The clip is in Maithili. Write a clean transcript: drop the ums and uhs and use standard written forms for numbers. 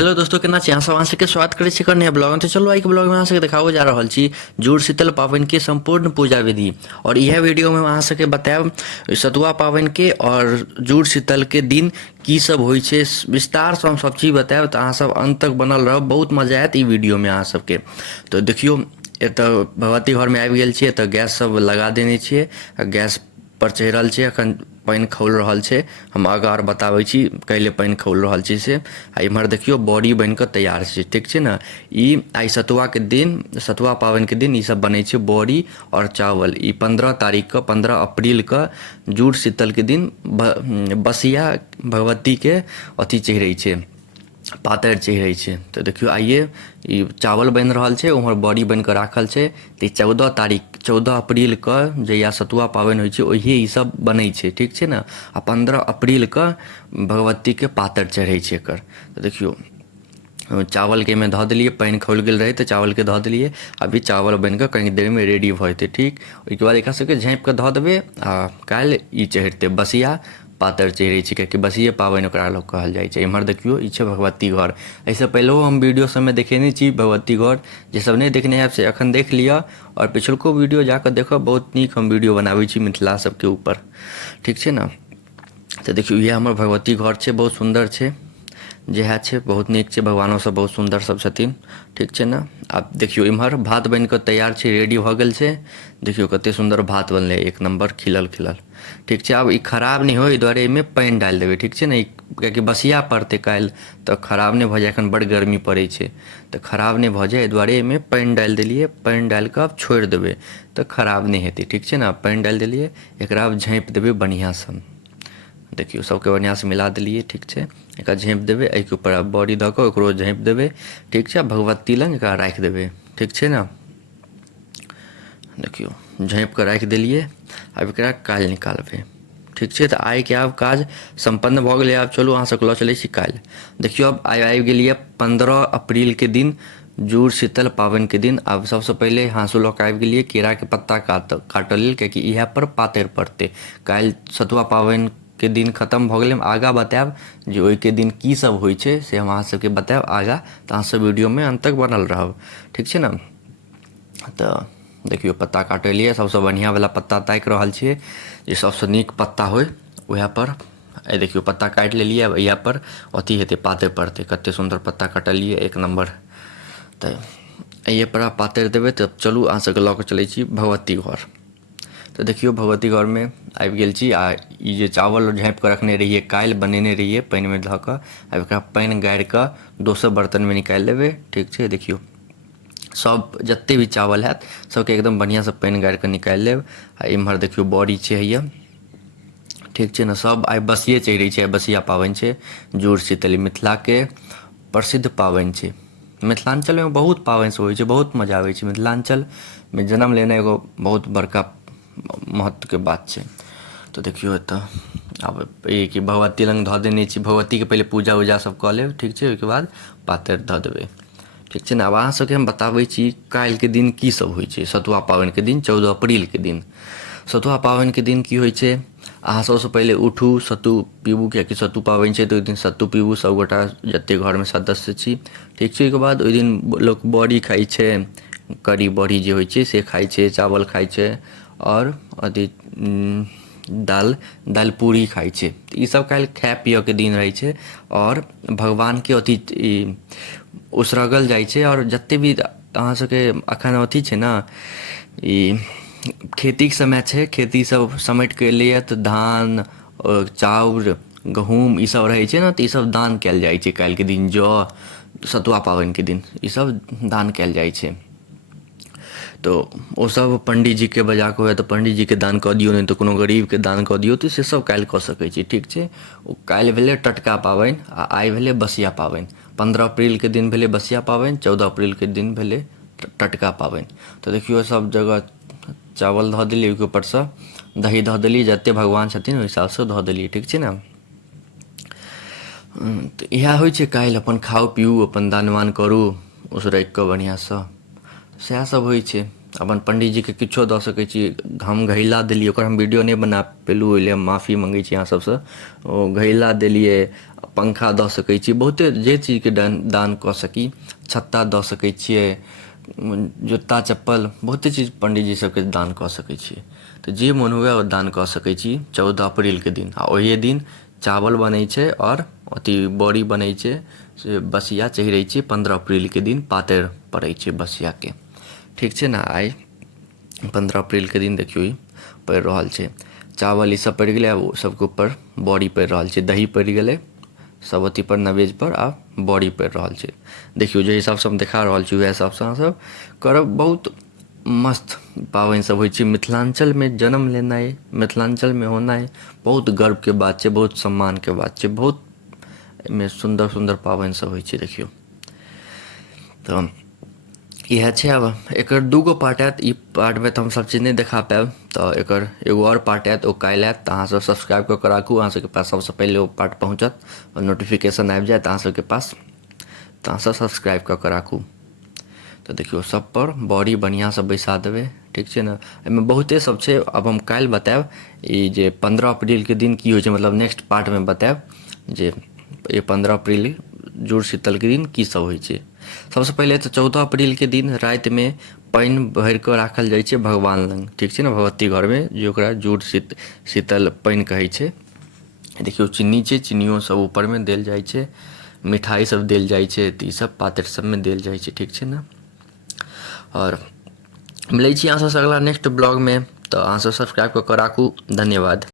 हेलो दोस्तों, केना छी अहाँ सब? अहाँ सबके स्वागत करै छी नया ब्लॉग में। तो चलो आई के ब्लॉग में अहाँ सबके देखाबो जा रहल छी जुड़ शीतल पावनि के संपूर्ण पूजा विधि। और यह वीडियो में अहाँ सबके बतायब सतुआ पावनि के और जुड़ शीतल के दिन की सब होइ छै, विस्तार से हम सब चीज बतायब। तो अहाँ सब अंत तक बनल रहब, बहुत मजा आयत ई वीडियो में अहाँ सबके। तो देखियो एतऽ भगवती घर में आबि गेल छियै, तऽ गैस सब लगा देने छियै। गैस पर चढ़ल छै, अखन पानि खौल रहल छै। हम आगाँ और बताबै छी कैले पानि खौल रहल छै से। आ इम्हर देखियो बॉडी बनि कऽ तैयार छै, ठीक छै ने। ई आइ सतुआ के दिन, सतुआ पावनि के दिन ई सब बनै छै बॉडी और चावल। ई 15 तारीख के, 15 अप्रैल के जुड़ शीतल के दिन बसिया भगवती के अथी चढ़ै छै, पातरि चढ़ै छै। तऽ देखियो आइए ई चावल बनि रहल छै, उम्हर बॉडी बनि कऽ राखल छै। तऽ ई 14 तारीख, 14 अप्रैल के जहिया सतुआ पावनि होइ छै ओहिए ई सब बनै छै, ठीक छै ने। आ 15 अप्रैल के भगवती के पातरि चढ़ै छै एकर। तऽ देखियो चावल के में धऽ देलिए, पानि खौल गेल रहे तऽ चावल के धऽ देलिए। अभी चावल बनि कऽ कनी देर में रेडी भऽ जेतै, ठीक। ओहिके बाद एकरा सबके झाँपि कऽ धऽ देबै आ काल्हि ई चढ़तै बसिया पातरि चढ़ै छै, कियाकि बसिये पावनि ओकरा लोग कहल जाइ छै। इम्हर देखियो ई छै भगवती घर। एहिसँ पहिलेहो हम वीडियो सबमे देखेने छी भगवती घर, जे सब नहि देखने हैब से एखन देख लिअ। और पिछलको वीडियो जाकऽ देखब, बहुत नीक हम वीडियो बनाबै छी मिथिला सबके ऊपर, ठीक छै ने। तऽ देखियो इएह हमर भगवती घर छै, बहुत सुन्दर छै। जएह छै बहुत नीक छै, भगवानो सब बहुत सुन्दर सब छथिन, ठीक छै ने। आब देखियो इम्हर भात बनि कऽ तैयार छै, रेडी भऽ गेल छै। देखियो कते सुन्दर भात बनलै, एक नंबर खिलल खिलल, ठीक छै। आब ई खराब नहि होय एहि दुआरे एहिमे पानि डालि देबै, ठीक छै ने। कियाकि बसिया पड़तै काल्हि, तऽ खराब नहि भऽ जाय। एखन बड़ गर्मी पड़ै छै तऽ खराब नहि भऽ जाय, एहि दुआरे एहिमे पानि डालि देलिए। पानि डालि कऽ आब छोड़ि देबै तऽ खराब नहि हेतै, ठीक छै ने। पानि डालि देलिए, एकरा आब झाँपि देबै बढ़िआँसँ। देखियो सबके बढ़िआँसँ मिला देलिए, ठीक छै। एकरा झाँपि देबै, एहिके ऊपर आब बॉडी दऽ कऽ ओकरो झाँपि देबै, ठीक छै। भगवती लग एकरा राखि देबै, ठीक छै ने। देखियो झाँपि कऽ राखि देलिए। आब एकरा काल्हि निकालबै, ठीक छै। तऽ आइके आब काज सम्पन्न भऽ गेलै। आब चलू अहाँ सबके लऽ चलै छी काल्हि। देखियो अब आबि गेलिए 15 अप्रैल के दिन, जुड़ शीतल पावनि के दिन। आब सबसँ पहिले हाँसू लऽ कऽ आबि गेलिए, केरा के पत्ता काटऽ लेल, कियाकि इएह पर पातरि पड़तै। काल्हि सतुआ पावनि के दिन खत्म भऽ गेलै। हम आगाँ बतायब जे ओहिके दिन की सब होइ छै से हम अहाँ सबके बतायब आगाँ। तऽ अहाँ सब वीडियो में अंत तक बनल रहब, ठीक छै ने। तऽ देखियो पत्ता काटै लिए, सबसँ बढ़िआँ वाला पत्ता ताकि रहल छियै जे सबसँ नीक पत्ता होइ वएह पर। एहि देखियो पत्ता काटि लेलिए, अब इएह पर अथी हेतै, पातरि पड़तै। कतेक सुन्दर पत्ता काटलिए, एक नंबर। तऽ एहि पर पातरि देबै। तऽ चलू अहाँ सबके लऽ कऽ चलै छी भगवती घर। तऽ देखियो भगवती घर में आबि गेल छी। आ ई जे चावल झाँपि कऽ रखने रहिए, काल्हि बनेने रहिए पानि में धऽ कऽ, आब एकरा पानि गारि कऽ दोसर बर्तन में निकालि लेबै, ठीक छै। देखियो सब जते भी चावल हैत सबके एकदम बढ़िआँसँ पानि गारि कऽ निकालि लेब। आ इम्हर देखियो बॉडी छै हैया, ठीक छै ने। सब आइ बसिए चढ़ै छै, आइ बसिया पावनि छै जुड़ शीतल। मिथिलाके प्रसिद्ध पावनि छै। मिथिलाञ्चल में बहुत पावनि सब होइ छै, बहुत मजा आबै छै। मिथिलाञ्चल में जन्म लेना एगो बहुत बड़का महत्वके बात छै। तऽ देखियो एतऽ आब ई कि भगवती लग धऽ देने छी। भगवतीके पहिले पूजा उजा सब कऽ लेब, ठीक छै। ओहिके बाद पातरि दऽ देबै, ठीक छै ने। आब अहाँ सबके हम बताबै छी काल्हिके दिन की सब होइ छै, सतुआ पावनिके दिन, 14 अप्रैलके दिन। सतुआ पावनिके दिन की होइ छै, अहाँ सबसँ पहिले उठू, सत्तू पीबू, कियाकि सत्तू पावनि छै तऽ ओहि दिन सत्तू पीबू सबगोटा जतेक घरमे सदस्य छी, ठीक छै। ओहिके बाद ओहि दिन लोक बड़ी खाइ छै, करी बड़ी जे होइ छै से खाइ छै, चावल खाइ छै। और अथी दालि पूड़ी खाइ छै। तऽ ईसब काल्हि खाए पिअऽके दिन रहै छै। और भगवानके अथी ई उसरगल जाइ छै। और जतेक भी अहाँ सबके एखन अथी छै ने, ई खेतीके समय छै, खेती सब समेटि कऽ एलैए। तऽ धान, चाउर, गहूँम ईसब रहै छै ने, तऽ ईसब दान कएल जाइ छै काल्हिके दिन। जौ, सतुआ पावनिके दिन ईसब दान कएल जाइ छै। तो ओसब पण्डीजीके बजा कऽ हुए तऽ पण्डीजीके दान कऽ दिऔ, नहि तऽ कोनो गरीबके दान कऽ दिऔ। तऽ से सब काल्हि कऽ सकै छी, ठीक छै। ओ काल्हि भेलै टटका पावनि आ आइ भेलै बसिया पावनि। 15 अप्रैलके दिन भेलै बसिया पावनि, 14 अप्रैलके दिन भेलै टटका पावनि। तऽ देखियो सब जगह चावल धऽ देलिए, ओहिके ऊपरसँ दही धऽ देलिए, जतेक भगवान छथिन ओहि हिसाबसँ धऽ देलिए, ठीक छै ने। तऽ इएह होइ छै काल्हि। अपन खाउ पिउ, अपन दान वान करू उसरगि कऽ बढ़िआँसँ, सएह सब होइ छै। अपन पण्डीजीके किछो दऽ सकै छी। हम घैला देलिए, ओकर हम वीडियो नहि बना पेलहुँ, ओहि लेल हम माफी मङ्गै छी अहाँ सबसँ। ओ घैला देलिए, पंखा दऽ सकै छी, बहुते जे चीजके दान कऽ सकी, छत्ता दऽ सकै छियै, जूता चप्पल बहुते चीज पंडीजी सबके दान कऽ सकै छियै। तऽ जे मोन हुए ओ दान कऽ सकै छी 14 अप्रैलके दिन। आ ओहिए दिन चावल बनै छै और अथी बड़ी बनै छै, से बसिया चढ़ै छै 15 अप्रैलके दिन, पातरि पड़ै छै बसियाके। ठीक छै ने। आइ 15 अप्रैलके दिन देखियौ ई पड़ि रहल छै, चावल ईसब पड़ि गेलै, आब सबके ऊपर बड़ी पड़ि रहल छै, दही पड़ि गेलै सब अथी पर नवेज पर, आब बड़ी पड़ि रहल छै। देखियौ जे हिसाबसँ हम देखा रहल छी उएह हिसाबसँ अहाँसब करब। बहुत मस्त पाबनि सब होइ छै। मिथिलाञ्चलमे जन्म लेनाइ, मिथिलाञ्चलमे होनाइ बहुत गर्वके बात छै, बहुत सम्मानके बात छै। बहुत एहिमे सुन्दर सुन्दर पाबनि सब होइ छै देखियौ। तऽ इएह छै। आब एकर दूगो पार्ट आयत, ई पार्टमे तऽ हम सब चीज नहि देखा पायब, तऽ एकर एगो आओर पार्ट आयत, ओ काल्हि आयत। तऽ अहाँसब सब्सक्राइब कऽ कऽ राखू, अहाँसबके पास सबसँ पहिले ओ पार्ट पहुँचत और नोटिफिकेशन आबि जायत अहाँसबके पास, तऽ अहाँसब सब्सक्राइब कऽ कऽ राखू। तऽ देखियौ सब पर बड़ी बढ़िआँसँ बैसा देबै। ठीक छै ने। एहिमे बहुते सब छै, अब हम काल्हि बतायब ई जे 15 अप्रैलके दिन की होइ छै, मतलब नेक्स्ट पार्टमे बतायब जे ये 15 अप्रैल जुड़ शीतलके दिन की सब होइ छै। सबसँ पहिले तऽ 14 अप्रैलके दिन रातिमे पानि भरि कऽ राखल जाइ छै भगवान लग। ठीक छै ने। भगवती घरमे, जे ओकरा जुड़ शीतल पानि कहै छै। देखियौ चीनी छै, चीनियो सब ऊपरमे देल जाइ छै, मिठाइ सब देल जाइ छै, तऽ ईसब पातरि सबमे देल जाइ छै। ठीक छै ने। और मिलै छी अहाँ सबसँ अगला नेक्स्ट ब्लॉगमे, तऽ अहाँसब सब्सक्राइब कऽ कऽ राखू। धन्यवाद।